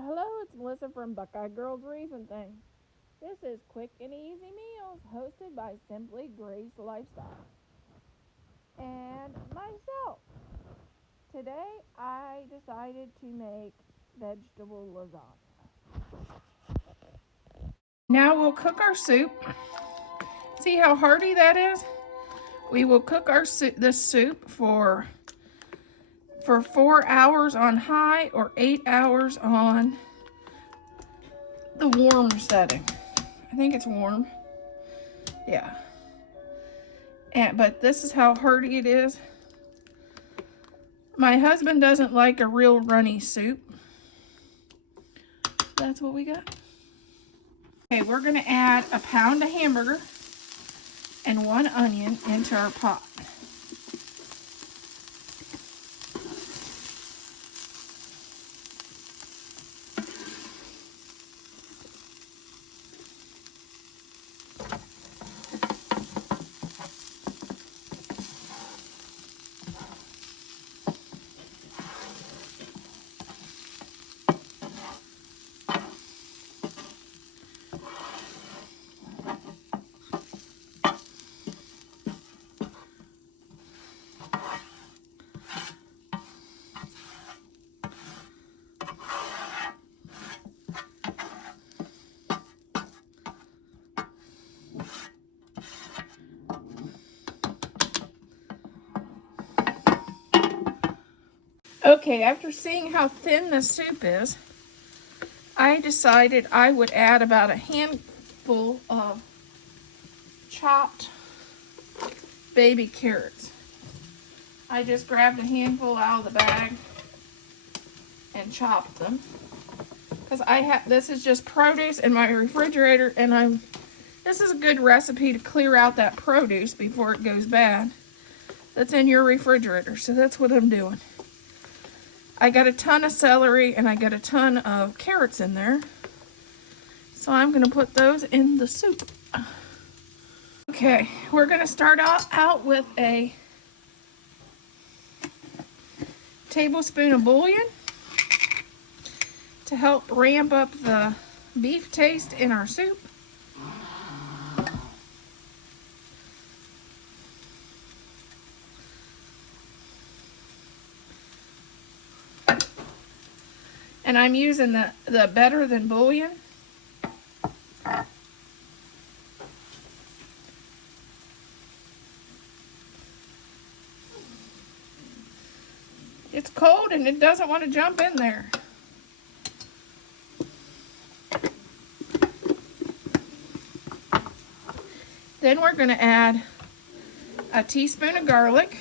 Hello, it's Melissa from Buckeye Girls Reason Thing. This is Quick and Easy Meals, hosted by Simply Grace Lifestyle and myself. Today, I decided to make vegetable lasagna. Now we'll cook our soup. See how hearty that is? We will cook our this soup for 4 hours on high or 8 hours on the warm setting. I think it's warm. Yeah. But this is how hearty it is. My husband doesn't like a real runny soup. That's what we got. Okay, we're going to add a pound of hamburger and 1 onion into our pot. Okay, after seeing how thin the soup is, I decided I would add about a handful of chopped baby carrots. I just grabbed a handful out of the bag and chopped them. Because this is just produce in my refrigerator, and this is a good recipe to clear out that produce before it goes bad that's in your refrigerator. So that's what I'm doing. I got a ton of celery and I got a ton of carrots in there. So I'm going to put those in the soup. Okay, we're going to start out with a tablespoon of bouillon to help ramp up the beef taste in our soup. And I'm using the Better Than bouillon. It's cold and it doesn't want to jump in there. Then we're going to add a teaspoon of garlic.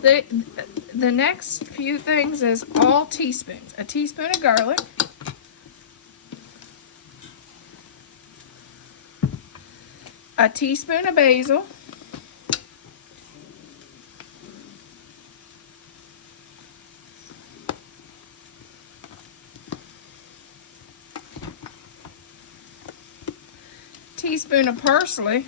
The next few things is all teaspoons. A teaspoon of garlic. A teaspoon of basil. Teaspoon of parsley.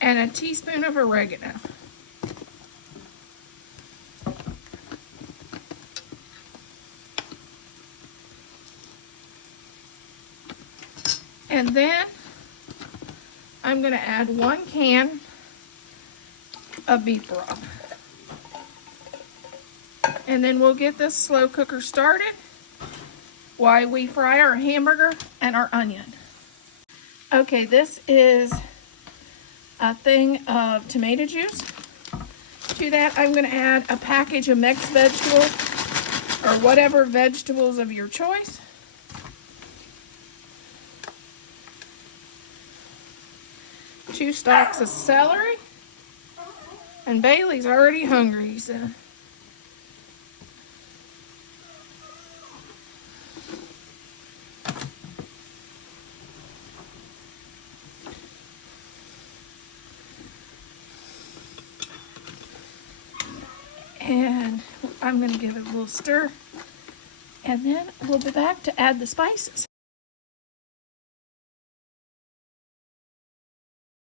And a teaspoon of oregano. And then I'm going to add 1 can of beef broth. And then we'll get this slow cooker started while we fry our hamburger and our onion. Okay, this is a thing of tomato juice. To that, I'm going to add a package of mixed vegetables or whatever vegetables of your choice. Two stalks of celery. And Bailey's already hungry, so. And I'm going to give it a little stir. And then we'll be back to add the spices.